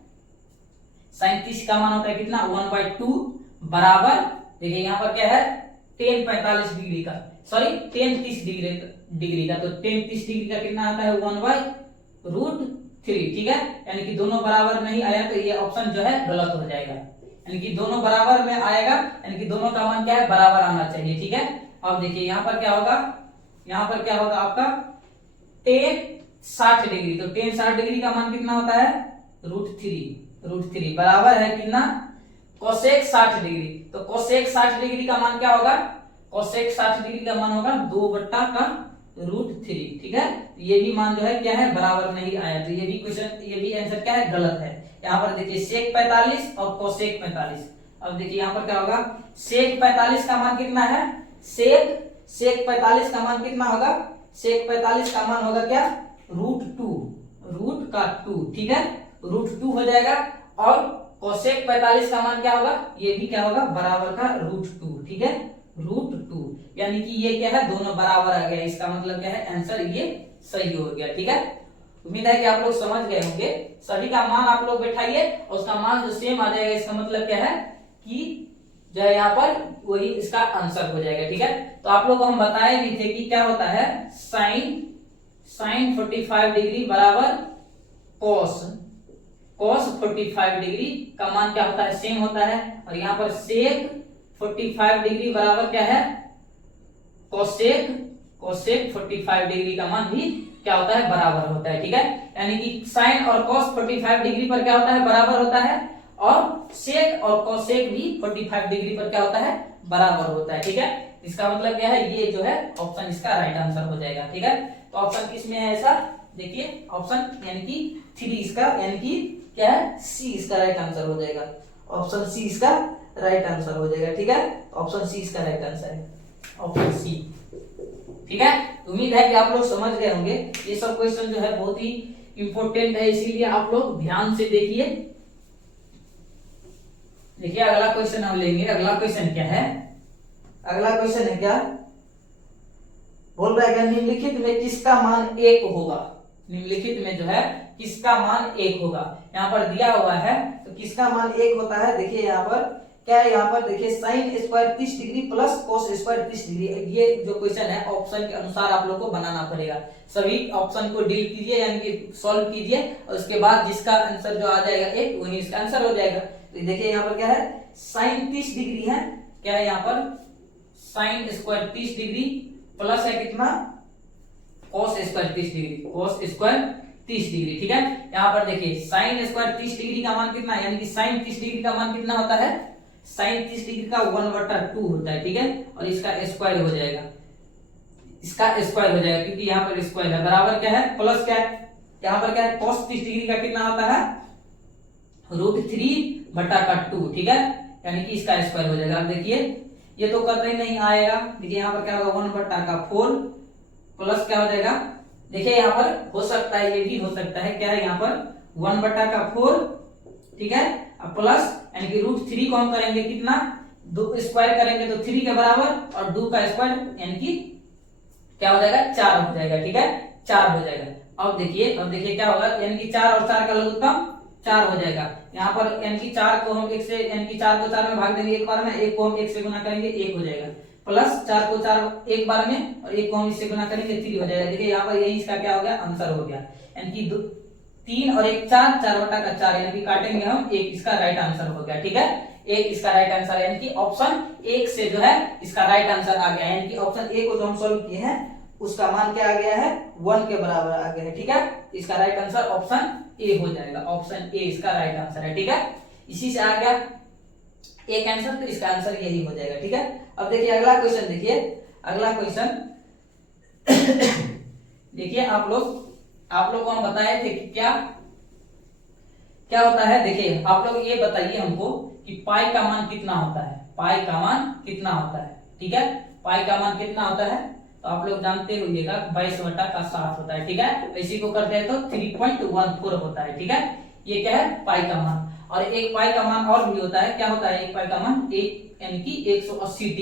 साइन 30 का मान होता है कितना 1/2 बराबर, देखिए यहाँ पर क्या है tan 45 डिग्री का, सॉरी tan 30 डिग्री का, तो tan 30 डिग्री का कितना आता है 1/√3। ठीक है, यानी कि दोनों बराबर नहीं आया तो ये ऑप्शन जो है गलत हो जाएगा, यानी कि दोनों बराबर में आएगा, यानी कि दोनों का मान क्या है बराबर आना चाहिए। ठीक है, अब देखिए यहाँ पर क्या होगा, यहाँ पर क्या होगा आपका tan 60 डिग्री, तो tan 60 डिग्री का मान कितना होता है √3 बराबर है कितना कोसेक 60 डिग्री, तो कोसेक 60 डिग्री का मान क्या होगा, कोसेक 60 डिग्री का मान होगा 2/√3। ठीक है, ये भी मान जो है क्या है बराबर नहीं आया, तो ये भी क्वेश्चन, ये भी आंसर क्या है गलत है। यहाँ पर देखिए सेक 45 और कोसेक 45, अब देखिए यहाँ पर क्या होगा सेक 45 का मान कितना है, सेक 45 का मान कितना होगा, सेक 45 का मान होगा क्या √2। ठीक है, √2 हो जाएगा, और कोसेक 45 का मान क्या होगा, ये भी क्या होगा बराबर का √2। ठीक है, √2, यानी कि ये क्या है दोनों बराबर आ गया, इसका मतलब क्या है आंसर ये सही हो गया। ठीक है, उम्मीद है कि आप लोग समझ गए होंगे। सभी का मान आप लोग बैठाइए और उसका मान जो सेम आ जाएगा, इसका मतलब क्या है कि जो है यहाँ पर वही इसका आंसर हो जाएगा। ठीक है, तो आप लोग को हम बताए भी थे कि क्या होता है साइन 45 डिग्री बराबर cos 45 डिग्री का मान क्या होता है सेम होता है, और यहाँ पर सेक 45 डिग्री बराबर क्या है कोसेक 45 डिग्री का मान भी क्या होता है बराबर होता है। ठीक है, यानी कि साइन और cos 45 डिग्री पर क्या होता है बराबर होता है, और सेक और कोसेक भी 45 डिग्री पर क्या होता है बराबर होता है। ठीक है, इसका मतलब क्या है, ये जो है ऑप्शन इसका राइट आंसर हो जाएगा। ठीक है, तो ऑप्शन किस में है ऐसा, देखिए ऑप्शन यानी कि 3 इसका, यानी कि क्या है सी इसका राइट आंसर हो जाएगा, ऑप्शन सी इसका राइट आंसर हो जाएगा। ठीक है, ऑप्शन सी इसका राइट आंसर है, ऑप्शन सी। ठीक है, उम्मीद है कि आप लोग समझ गए होंगे। ये सब क्वेश्चन जो है बहुत ही इंपॉर्टेंट है, इसीलिए आप लोग ध्यान से देखिए। देखिए अगला क्वेश्चन हम लेंगे। अगला क्वेश्चन क्या है, अगला क्वेश्चन है क्या, बोल रहा है क्या निम्नलिखित में किसका मान 1 होगा, निम्नलिखित में जो है किसका मान 1 होगा। यहाँ पर दिया हुआ है तो किसका मान 1 होता है। देखिए यहाँ पर क्या है, यहाँ पर देखिए sine square 30 degree plus cos square 30 degree. ये जो क्वेश्चन है ऑप्शन के अनुसार आप लोग को बनाना पड़ेगा। सभी ऑप्शन को डील कीजिए यानी कि सॉल्व कीजिए और उसके बाद जिसका आंसर जो आ जाएगा 1 वही इसका आंसर हो जाएगा। तो देखिए यहाँ पर क्या है, साइन 30 डिग्री है, क्या है यहाँ पर साइन स्क्वायर 30 डिग्री प्लस है कितना cos square 30 degree, cos square 30 degree. ठीक है, यहाँ पर देखिए साइन स्क्वायर 30 डिग्री का मान कितना है, यानी कि साइन 30 डिग्री का मान कितना होता है, साइन 30 डिग्री का 1/2 होता है। ठीक है, और इसका स्क्वायर हो जाएगा, इसका स्क्वायर हो जाएगा क्योंकि यहाँ पर स्क्वायर है, बराबर क्या है प्लस क्या है, यहाँ पर क्या है cos 30 डिग्री का कितना होता है √3/2। ठीक है, यानी कि इसका स्क्वायर हो जाएगा। अब देखिए ये तो कतई नहीं आएगा, देखिए यहाँ पर क्या होगा 1/4 प्लस क्या हो जाएगा, देखिए यहाँ पर हो सकता है, ये भी हो सकता है, क्या है यहाँ पर 1/4। ठीक है, अब प्लस यानी कि √3 को हम करेंगे कितना, 2 स्क्वायर करेंगे तो 3 के बराबर और 2 का स्क्वायर यानी कि क्या हो जाएगा 4 हो जाएगा। ठीक है, 4 हो जाएगा। अब देखिए क्या होगा, यानी कि 4 और 4 का लघुत्तम 4 हो जाएगा। यहाँ पर यानी कि 4 को हम 1 से, यानी कि 4 को 4 में भाग देंगे एक बार में, 1 को हम 1 से गुना करेंगे 1 हो जाएगा, प्लस 4 को 4 एक बार में और 1 को हम इससे गुना करेंगे 3 हो जाएगा। देखिए यहाँ पर यही इसका क्या हो गया आंसर हो गया, यानी कि 3 और 1 4, 4/4 यानी कि काटेंगे हम 1, इसका राइट आंसर हो गया। ठीक है, 1 इसका राइट आंसर, यानी कि ऑप्शन 1 से जो है इसका राइट आंसर आ गया, यानी कि ऑप्शन 1 को जो हम सॉल्व किए हैं उसका मान क्या आ गया है 1 के बराबर आ गया है। ठीक है, इसका राइट आंसर ऑप्शन ए हो जाएगा, ऑप्शन ए इसका राइट आंसर है। ठीक है, इसी से आ गया एक आंसर, तो इसका आंसर यही हो जाएगा। ठीक है, अब देखिए अगला क्वेश्चन, देखिए अगला क्वेश्चन देखिए आप लोग को हम बताए थे कि क्या होता है। देखिए आप लोग ये बताइए हमको कि पाई का मान कितना होता है, पाई का मान कितना होता है। ठीक है, पाई का मान कितना होता है, तो आप लोग जानते होइएगा 22/7 होता है। ठीक है, इसी को करते हैं तो 3.14 होता है। ठीक है, ये क्या है पाई का मान। और एक पाई का मान और भी होता है, क्या होता है एक पाई का मान, एक यानी कि 180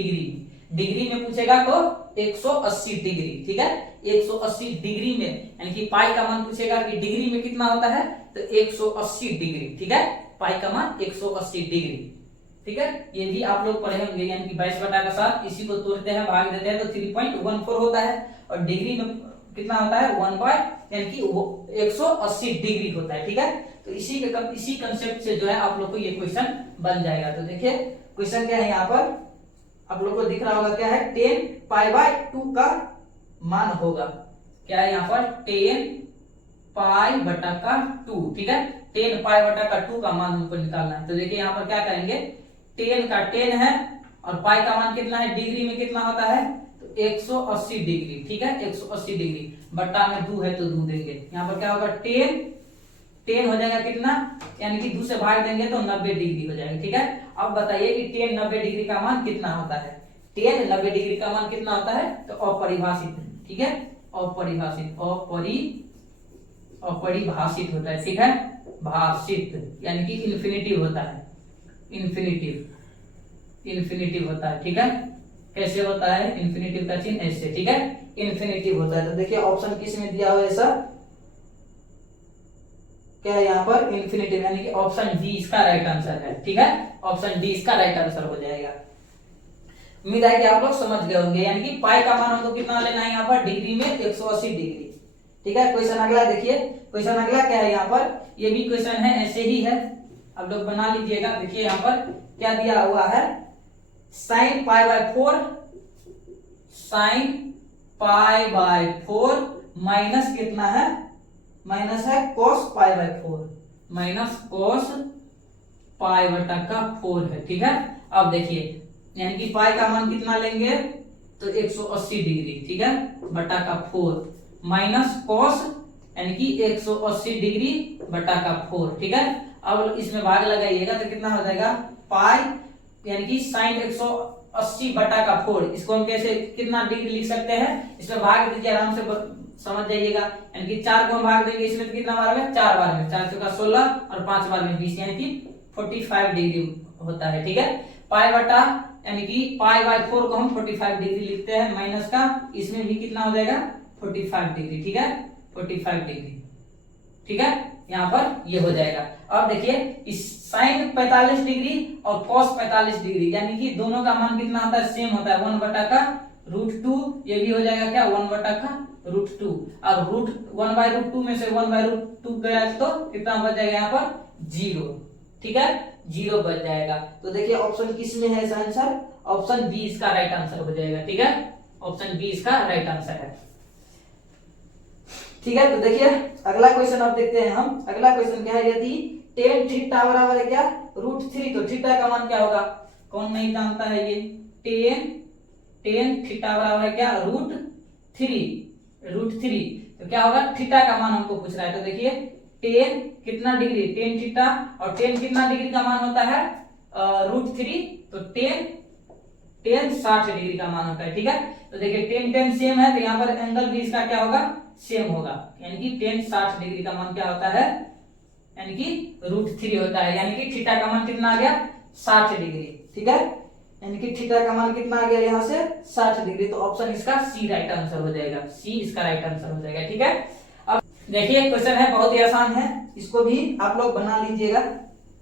डिग्री में पूछेगा तो 180 डिग्री। ठीक है, 180 डिग्री में यानी कि पाई का मान पूछेगा कि डिग्री में कितना होता है, तो 180 डिग्री। ठीक है, पाई का मान 180 डिग्री। ठीक है, ये भी आप लोग पढ़े होंगे, यानी कि 22/7 इसी को तोड़ते हैं भाग देते हैं तो 3.14 होता है, और डिग्री में कितना होता है 1 यानी कि 180 डिग्री होता है। ठीक है, तो इसी कंसेप्ट से जो है आप लोग को ये क्वेश्चन बन जाएगा। तो देखिए क्वेश्चन क्या है, यहाँ पर आप लोग को दिख रहा होगा क्या है 10 π/2 का मान होगा, क्या है यहाँ पर 10 π/2। ठीक है, 10 π/2 का मान हमको निकालना है। तो देखिए यहाँ पर क्या करेंगे, 10 का 10 है और पाई का मान कितना है, डिग्री में कितना होता है तो 180 डिग्री। ठीक है, 180 डिग्री बट्टा में 2 है तो 2 देंगे, यहाँ पर क्या होगा 10 हो जाएगा कितना, यानी कि 2 से भाग देंगे तो 90 डिग्री हो जाएगा। ठीक है, अब बताइए कि 10 90 डिग्री का मान कितना होता है, 10 90 डिग्री का मान कितना होता है, तो अपरिभाषित। ठीक है, अपरिभाषित अपरिभाषित होता है। ठीक है, भाषित यानी कि इन्फिनिटिव होता है, इन्फिनिटिव होता है। ठीक है, कैसे होता है इन्फिनिटिव का चिन्ह ऐसे। ठीक है, इन्फिनिटिव होता है। तो देखिए ऑप्शन किस में दिया हुआ है ऐसा, क्या है यहाँ पर इन्फिनिटिव, यानी कि ऑप्शन डी इसका राइट आंसर है। ठीक है, ऑप्शन डी इसका राइट आंसर हो जाएगा। उम्मीद है कि आप लोग समझ गए होंगे, यानी कि पाई का मान हमको कितना लेना है यहाँ पर डिग्री में 180 डिग्री। ठीक है, क्वेश्चन अगला देखिए, क्वेश्चन अगला क्या है यहाँ पर, ये भी क्वेश्चन है ऐसे ही है, आप लोग बना लीजिएगा। देखिए यहाँ पर क्या दिया हुआ है, sin π/4 माइनस कितना है, माइनस है cos π/4, माइनस cos π/4 है। ठीक है, अब देखिए यानी कि पाई का मान कितना लेंगे तो 180 डिग्री। ठीक है, बटा का 4 माइनस cos यानी कि 180 डिग्री बटा का 4। ठीक है, अब इसमें भाग लगाइएगा तो कितना हो जाएगा पाई यानी कि sin 180 बटा का 4, इसको हम कैसे कितना डिग्री लिख सकते हैं, इसमें भाग दीजिए आराम से समझ जाइएगा। यानी कि 4 को हम भाग देंगे इसमें तो कितना बार में 4 बार में, 4 चौका 16 और 5 बार में 20 यानी कि 45 डिग्री होता है। ठीक है, पाई बटा यानी कि π/4 को हम 45 डिग्री लिखते हैं माइनस का, इसमें भी कितना हो जाएगा 45 डिग्री। ठीक है, 45 डिग्री। ठीक है, यहाँ पर ये हो जाएगा। अब देखिए इस साइन 45 डिग्री और कॉस 45 डिग्री, यानी कि दोनों का मान कितना होता है, सेम होता है, 1/√2। ये भी हो जाएगा क्या, 1/√2। और रूट 1/√2 में से 1/√2 गया तो कितना बच जाएगा यहाँ पर, 0। ठीक है, 0 बच जाएगा। तो देखिए ऑप्शन किस में है इसका आंसर, ऑप्शन बी इसका राइट आंसर हो जाएगा। ठीक है, ऑप्शन बी इसका राइट आंसर है। ठीक है, तो देखिए अगला क्वेश्चन अब देखते हैं हम। अगला क्वेश्चन क्या है, यदि tan थीटा बराबर है क्या, √3, तो थीटा का मान क्या होगा, कौन नहीं जानता है ये, tan थीटा बराबर है क्या, √3। तो क्या होगा, थीटा का मान हमको पूछ रहा है। तो देखिए tan कितना डिग्री, tan थीटा, और tan कितना डिग्री का मान होता है, √3, तो tan 60 डिग्री का मान होता है। ठीक है, तो देखिए tan सेम है, तो यहाँ पर एंगल भी इसका क्या होगा, सेम होगा, यानी कि tan 60 डिग्री का मान क्या होता है, यानी कि √3 होता है, यानी कि थीटा का मान कितना आ गया, 60 डिग्री। ठीक है, यानी कि थीटा का मान कितना आ गया यहाँ से, 60 डिग्री। तो ऑप्शन इसका सी राइट आंसर हो जाएगा, सी इसका राइट आंसर हो जाएगा। ठीक है, अब देखिए क्वेश्चन है, बहुत ही आसान है, इसको भी आप लोग बना लीजिएगा।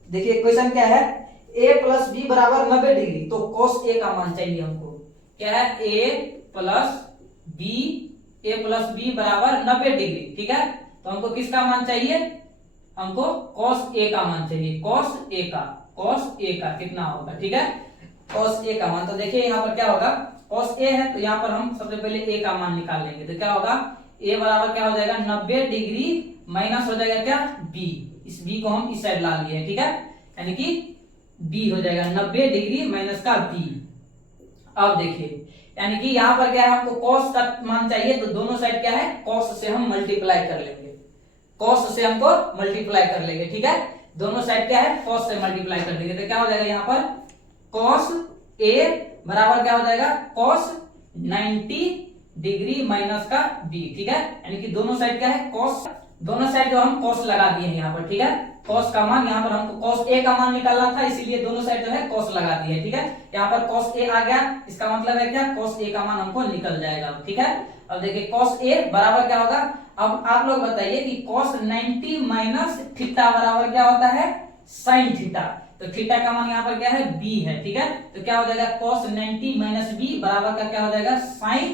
देखिए क्वेश्चन क्या है, a प्लस बी बराबर 90 डिग्री, तो cos a का मान चाहिए हमको। क्या है, a प्लस बी बराबर 90 डिग्री। ठीक है, तो हमको किसका मान चाहिए, हमको cos a का मान चाहिए, cos a का कितना होगा। ठीक है, cos a का मान, तो देखिए यहाँ पर क्या होगा, cos a है, तो यहाँ पर हम सबसे पहले a का मान निकाल लेंगे। तो क्या होगा, a बराबर क्या हो जाएगा, 90 डिग्री माइनस हो जाएगा क्या, b, इस b को हम इस साइड ला लिए। ठीक है, यानी कि b हो जाएगा 90 डिग्री माइनस का b। अब देखिए यानी कि यहाँ पर क्या है, हमको cos का मान चाहिए, तो दोनों साइड क्या है, cos से हम मल्टीप्लाई कर लेंगे, cos से हमको मल्टीप्लाई कर लेंगे। ठीक है, दोनों साइड क्या है, cos से मल्टीप्लाई कर देंगे। तो क्या हो जाएगा यहाँ पर, cos a बराबर क्या हो जाएगा, cos 90 डिग्री माइनस का b। ठीक है, यानी कि दोनों साइड क्या है, cos, दोनों साइड जो हम cos लगा दिए हैं यहाँ पर। ठीक है, cos का मान, यहाँ पर हमको cos a का मान निकालना था, इसीलिए दोनों साइड जो है cos लगा दिए। ठीक है, यहाँ पर cos a आ गया, इसका मतलब है क्या, cos a का मान हमको निकल जाएगा। ठीक है, अब देखिए cos a बराबर क्या होगा, अब आप लोग बताइए कि cos 90 माइनस थीटा बराबर क्या होता है, sin थीटा। तो थीटा का मान यहाँ पर क्या है, b है। ठीक है, तो क्या हो जाएगा, cos 90 माइनस b बराबर का क्या हो जाएगा, sin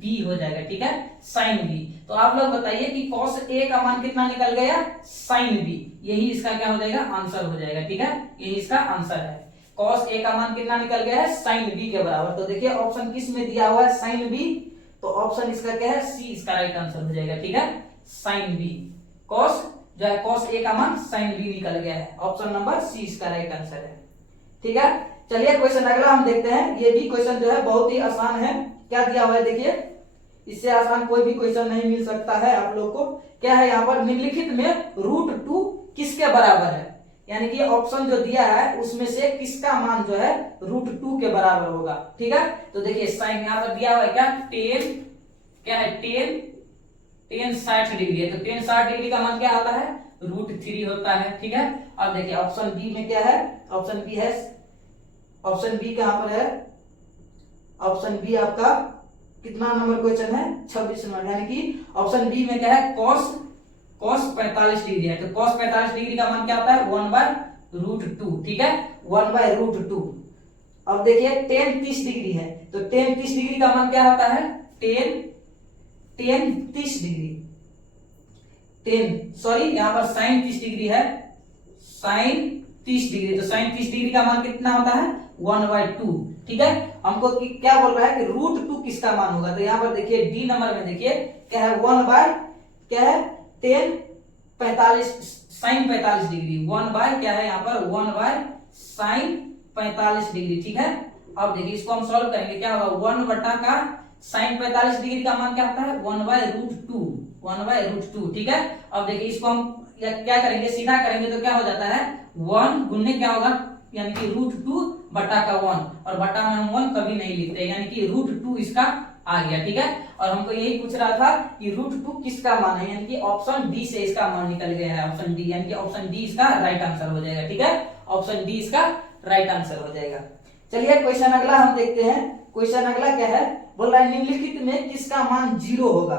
b हो जाएगा। ठीक है, sin b। तो आप लोग बताइए कि cos a का मान कितना निकल गया, sin b, यही इसका क्या हो जाएगा, आंसर हो जाएगा। ठीक है, यही इसका आंसर है, cos a का मान कितना निकल गया है, sin b के बराबर। तो देखिए ऑप्शन किस में दिया हुआ है, sin b, तो ऑप्शन इसका क्या है, सी इसका राइट आंसर हो जाएगा। ठीक है, sin b, cos जो है cos a का मान sin b निकल गया है, ऑप्शन नंबर सी इसका राइट आंसर है। ठीक है, चलिए क्वेश्चन अगला हम देखते हैं। ये भी क्वेश्चन जो है बहुत ही आसान है। क्या दिया हुआ है, देखिए इससे आसान कोई भी क्वेश्चन नहीं मिल सकता है आप लोग को। क्या है यहाँ पर, निम्नलिखित में √2 किसके बराबर है, यानी कि ऑप्शन जो दिया है उसमें से किसका मान जो है √2 के बराबर होगा। ठीक है, तो देखिए साइन यहाँ पर दिया हुआ है क्या, tan, क्या है, tan 60 डिग्री है, तो tan 60 डिग्री का मान क्या आता है, √3 होता है। ठीक है, अब देखिए ऑप्शन बी में क्या है, ऑप्शन बी है, ऑप्शन बी कहां पर है, ऑप्शन बी आपका कितना नंबर क्वेश्चन है, 26 नंबर, यानी कि ऑप्शन बी में क्या है, cos 45 डिग्री है, तो cos 45 डिग्री का मान क्या होता है, 1/√2। ठीक है, 1/√2। अब देखिए tan 30 डिग्री है, तो tan 30 डिग्री का मान क्या होता है, tan 30 डिग्री, यहाँ पर sin 30 डिग्री है, sin 30 डिग्री, तो sin 30 डिग्री का मान कितना होता है, 1/2। ठीक है, हमको क्या बोल रहा है कि √2 किसका मान होगा, तो यहाँ पर देखिए डी नंबर में देखिए क्या है, 1/tan 45 sin 45 डिग्री, 1/ क्या है यहाँ पर, 1/sin 45 डिग्री। ठीक है, अब देखिए इसको हम सॉल्व करेंगे, क्या होगा, 1 बटा का sin 45 डिग्री का मान क्या होता है, 1/√2। ठीक है, अब देखिए इसको हम क्या करेंगे, सीधा करेंगे तो क्या हो जाता है, 1 गुने क्या होगा, यानी कि √2 बटा का 1, और बटा में हम 1 कभी नहीं लिखते, यानी कि √2 इसका आ गया। ठीक है, और हमको यही पूछ रहा था कि √2 किसका मान है, यानी कि ऑप्शन डी से इसका मान निकल गया है, ऑप्शन डी, यानी कि ऑप्शन डी इसका राइट आंसर हो जाएगा। ठीक है, ऑप्शन डी इसका राइट आंसर हो जाएगा। चलिए क्वेश्चन अगला हम देखते हैं। क्वेश्चन अगला क्या है, बोल रहा है निम्नलिखित में किसका मान 0 होगा,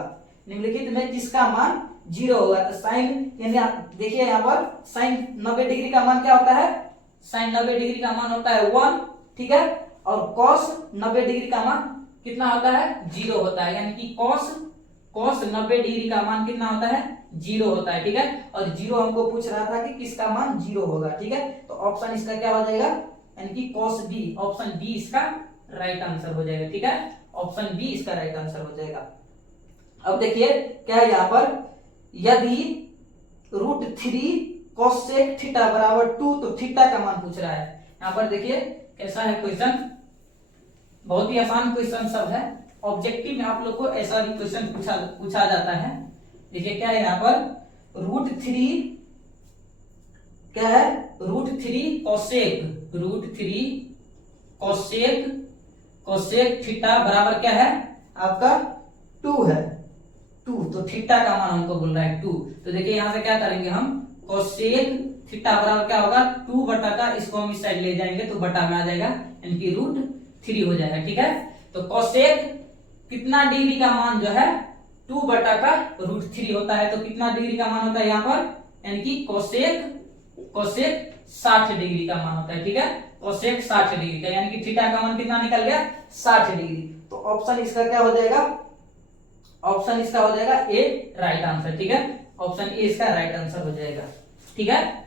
निम्नलिखित में किसका मान 0 होगा? तो साइन यानी आप देखिए यहाँ पर साइन 90 डिग्री का मान क्या होता है? साइन 90 डिग्री का मान होता है 1, ठीक है। और कॉस 90 डिग्री का मान कितना होता है? 0 होता है, यानी कि कॉस 90 डिग्री का मान कितना होता है? 0 होता है, ठीक है। और 0 हमको पूछ रहा था कि किसका मान 0 होगा, ठीक है। तो ऑप्शन इसका क्या हो जाएगा? यानी कि कॉस बी, ऑप्शन बी इसका राइट आंसर हो जाएगा, ठीक है। ऑप्शन बी इसका राइट आंसर हो जाएगा। अब देखिए क्या है यहाँ पर, यदि √3 कोसेक थीटा बराबर 2, तो थीटा का मान पूछ रहा है। यहाँ पर देखिए कैसा है क्वेश्चन, बहुत ही आसान क्वेश्चन सब है। ऑब्जेक्टिव में आप लोग को ऐसा भी क्वेश्चन पूछा जाता है। देखिए क्या है यहाँ पर, √3 क्या है? √3 कोसेक थीटा बराबर क्या है आपका? 2 है, 2। तो थीटा का मान हमको बोल रहा है 2। तो देखिए यहां से क्या करेंगे हम, कोसेक थीटा बराबर क्या होगा? 2 बटा का, इसको हम इस साइड ले जाएंगे तो बटा में आ जाएगा, यानी कि √3 हो जाएगा, ठीक है। तो कोसेक कितना डिग्री का मान जो है 2 बटा का √3 होता है। तो कितना डिग्री का मान होता है यहाँ पर? यानी कि कोसेक 60 डिग्री का मान होता है, ठीक है। कोसेक 60 डिग्री का, यानी कि थीटा का मान कितना निकल गया? 60 डिग्री। तो ऑप्शन इसका क्या हो जाएगा? ऑप्शन इसका हो जाएगा ए राइट आंसर, ठीक है। ऑप्शन ए इसका राइट आंसर हो जाएगा, ठीक है।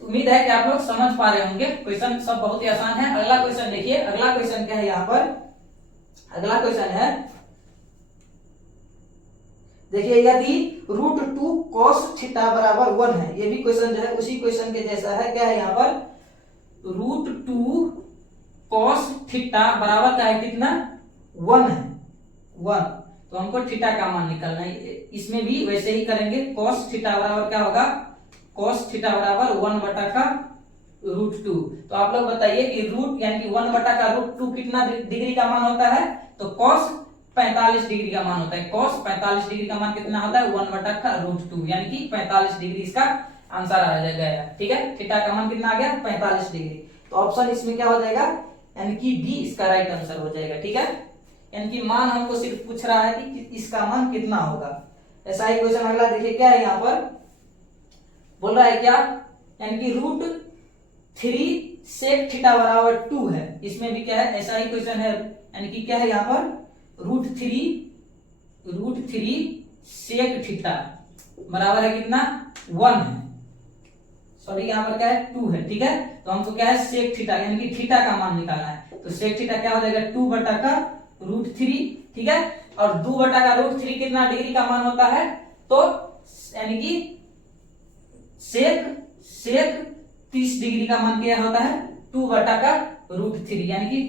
तो उम्मीद है कि आप लोग समझ पा रहे होंगे। क्वेश्चन सब बहुत ही आसान है। अगला क्वेश्चन देखिए, अगला क्वेश्चन क्या है यहाँ पर? अगला क्वेश्चन है, देखिए यदि √2 cos थीटा बराबर 1 है। ये भी क्वेश्चन जो है उसी क्वेश्चन के जैसा है। क्या है यहाँ पर? √2 cos थीटा बराबर क्या है? कितना? 1 है, 1। तो हमको थीटा का मान निकालना है। इसमें भी वैसे ही करेंगे। cos थीटा बराबर क्या होगा? cos थीटा बराबर 1 बटा का √2। तो आप लोग बताइए कि रूट यानी कि 1 बटा का √2 कितना डिग्री का मान होता है? तो cos 45 डिग्री का मान होता है। cos 45 डिग्री का मान कितना होता है? 1 बटा का √2, यानी कि 45 डिग्री इसका आंसर आ जाएगा, ठीक है। थीटा का मान कितना आ गया? 45 डिग्री। तो ऑप्शन इसमें क्या हो जाएगा? यानी कि बी इसका राइट आंसर हो जाएगा, ठीक है। यानी कि मान हमको सिर्फ पूछ रहा है कि इसका मान कितना होगा। ऐसा ही क्वेश्चन अगला देखिए क्या है यहाँ पर, बोल रहा है क्या? यानी कि √3 सेक थीटा बराबर 2 है। इसमें भी क्या है? ऐसा ही क्वेश्चन है। यानी कि क्या है यहाँ पर? √3 सेक थीटा बराबर है कितना? 1 है। सॉरी यहाँ पर क्या है? 2 है, ठीक है। तो हमको क्या है? सेक थीटा यानी कि थीटा का मान निकालना है। तो सेक थीटा क्या हो जाएगा? 2 बटा का √3, ठीक है। और 2 बटा का √3 कितना डिग्री का मान होता है? तो यानी कि सेक 30 डिग्री का मान क्या होता है? 2 बटा का √3, यानी कि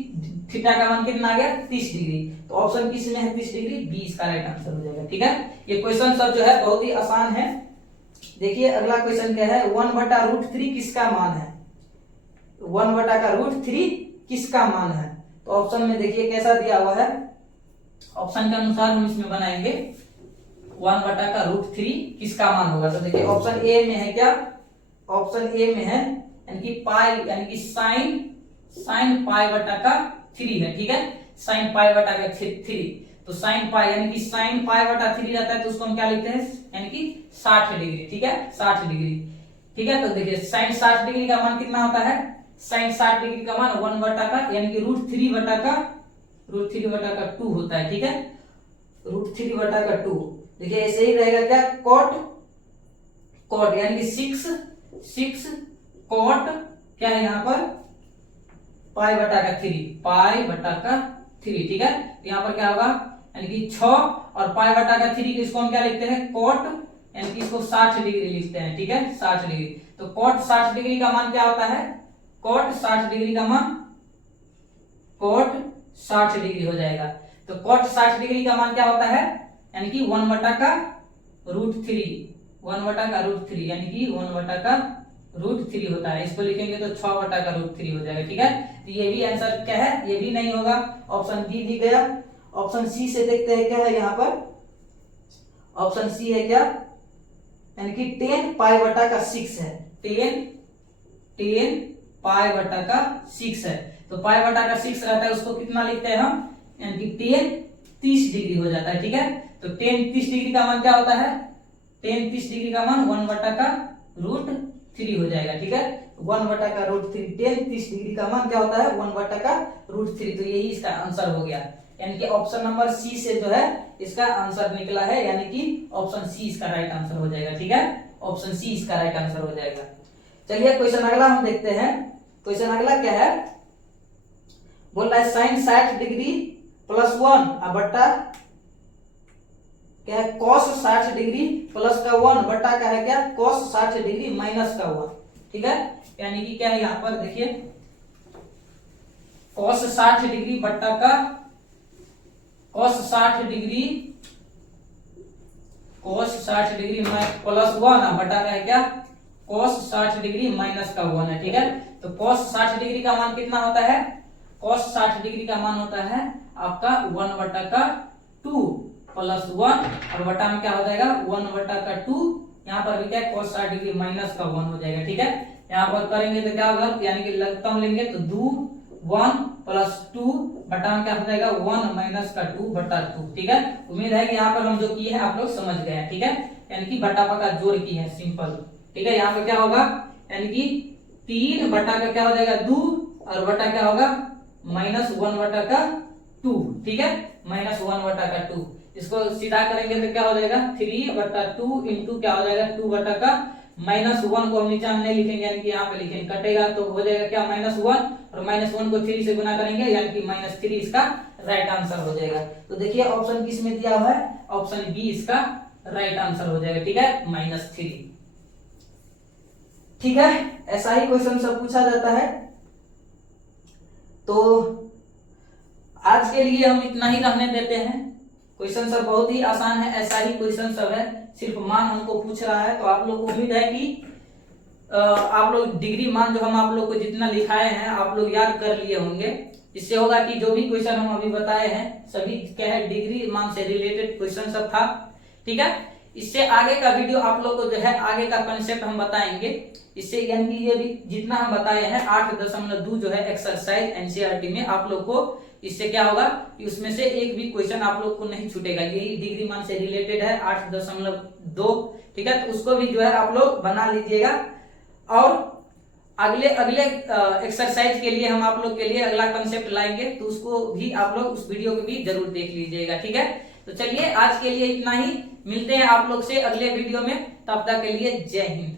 थीटा का मान कितना आ गया? 30 डिग्री। तो ऑप्शन किस में है? 30 डिग्री, बी इसका राइट आंसर हो जाएगा, ठीक है। ये क्वेश्चन सब जो है बहुत ही आसान है। देखिए अगला क्वेश्चन क्या है? 1 बटा √3 किसका मान है? 1 बटा का √3 किसका मान है? तो ऑप्शन में देखिए कैसा दिया हुआ है। ऑप्शन के अनुसार हम इसमें बनाएंगे 1 बटा का √3 किसका मान होगा। तो देखिए ऑप्शन ए में है क्या? ऑप्शन ए में है यानी कि पाई यानी कि साइन पाई बटा का 3 है, ठीक है। साइन पाई बटा का 3। तो साइन पाई यानी कि साइन पाई बटा 3 रहता है तो उसको हम क्या लिखते हैं? यानी कि 60 डिग्री, ठीक है। 60 डिग्री, ठीक है। तो देखिए साइन 60 डिग्री का मान कितना होता है? साइन 60 डिग्री का मान 1 बटा का यानी कि √3 बटा का 2 होता है, ठीक है। √3 बटा का 2। देखिए ऐसे ही रहेगा क्या? कॉट यानी कि 6 कॉट क्या है यहाँ पर? पाई बटा का 3, ठीक है। यहाँ पर क्या होगा? यानी कि 6 और पाई बटा का 3 को इसको हम क्या लिखते हैं? कॉट, यानी कि इसको 60 डिग्री लिखते हैं, ठीक है। 60 डिग्री। तो कॉट 60 डिग्री का मान क्या होता है? कॉट 60 डिग्री का मान कॉट 60 डिग्री हो जाएगा। तो कॉट 60 डिग्री का मान क्या होता है? यानी कि 1 बटा का √3 यानी कि 1 बटा का √3 होता है। इसको लिखेंगे तो 6 बटा का √3 हो जाएगा, ठीक है। तो ये भी आंसर क्या है? ये भी नहीं होगा। ऑप्शन बी दिख गया। ऑप्शन सी से देखते हैं क्या है यहाँ पर। ऑप्शन सी है क्या? यानी कि 10 पाई बटा का 6 है। 10 पाई बटा का 6 है। तो पाई बटा का 6 रहता है, उसको कितना लिखते हैं हम? यानी कि 30 डिग्री हो जाता है। ठीक है, तो tan 30 डिग्री का मान क्या होता है, tan 30 डिग्री का मान 1/√3 हो जाएगा। ठीक है, 1/√3, tan 30 डिग्री का मान क्या होता है 1/√3। तो यही इसका आंसर हो गया, यानी कि ऑप्शन नंबर सी से जो है इसका आंसर निकला है, यानी कि ऑप्शन सी इसका राइट आंसर हो जाएगा। ठीक है, ऑप्शन सी इसका राइट आंसर हो जाएगा। चलिए क्वेश्चन अगला हम देखते हैं। क्वेश्चन अगला क्या है, बोल रहा है sin 60 डिग्री प्लस 1 बट्टा क्या है cos 60 डिग्री प्लस का 1 बट्टा क्या है क्या cos 60 डिग्री माइनस का 1। ठीक है, यानी कि क्या है यहाँ पर देखिए cos 60 डिग्री बट्टा का cos 60 डिग्री प्लस 1 बटा का है क्या cos 60 डिग्री माइनस का 1 है। ठीक है, तो cos 60 डिग्री का मान कितना होता है, cos 60 डिग्री का मान होता है आपका 1/2 प्लस 1 और बटा में क्या हो जाएगा 1/2। यहाँ पर भी क्या cos 60 डिग्री माइनस का 1 हो जाएगा। ठीक है, यहाँ पर करेंगे तो क्या होगा, यानी कि लघुत्तम लेंगे तो 1 प्लस 2 बटा में क्या हो जाएगा 1 माइनस का 2/2। ठीक है, उम्मीद है कि यहाँ पर हम जो किए हैं आप लोग समझ गए हैं। ठीक है, यानी कि बटा का जोड़ की है सिंपल। ठीक है, यहाँ पर क्या होगा, यानी कि 3 बटा का क्या हो जाएगा 2 और बटा क्या होगा -1/2। ठीक है, -1/2। इसको सीधा करेंगे तो क्या हो जाएगा 3/2 इंटू क्या हो जाएगा 2 का -1 को हम नीचे नहीं लिखेंगे, यानी कि यहाँ पे लिखेंगे कटेगा तो हो जाएगा क्या -1 और -1 को 3 से गुना करेंगे, यानी कि -3 इसका राइट आंसर हो जाएगा। तो देखिए ऑप्शन किस में दिया हुआ है, ऑप्शन बी इसका राइट आंसर हो जाएगा। ठीक है, -3। ठीक है, ऐसा ही क्वेश्चन सब पूछा जाता है। तो आज के लिए हम इतना ही रहने देते हैं। क्वेश्चन सब बहुत ही आसान है, ऐसा ही क्वेश्चन सब है, सिर्फ मान हमको पूछ रहा है। तो आप लोग को उम्मीद है कि आप लोग डिग्री मान जो हम आप लोग को जितना लिखाए हैं आप लोग याद कर लिए होंगे। इससे होगा कि जो भी क्वेश्चन हम अभी बताए हैं सभी क्या है डिग्री मान से रिलेटेड क्वेश्चन सब था। ठीक है, इससे आगे का वीडियो आप लोग को जो है आगे का कंसेप्ट हम बताएंगे। इससे यानी ये भी जितना हम बताए हैं 8.2 जो है एक्सरसाइज एनसीईआरटी में आप लोग को, इससे क्या होगा कि उसमें से एक भी क्वेश्चन आप लोग को नहीं छूटेगा। यही डिग्री मान से रिलेटेड है 8.2। ठीक है, तो उसको भी जो है आप लोग बना लीजिएगा। और अगले एक्सरसाइज के लिए हम आप लोग के लिए अगला कंसेप्ट लाएंगे, तो उसको भी आप लोग उस वीडियो को भी जरूर देख लीजिएगा। ठीक है, तो चलिए आज के लिए इतना ही, मिलते हैं आप लोग से अगले वीडियो में, तब तक के लिए जय हिंद।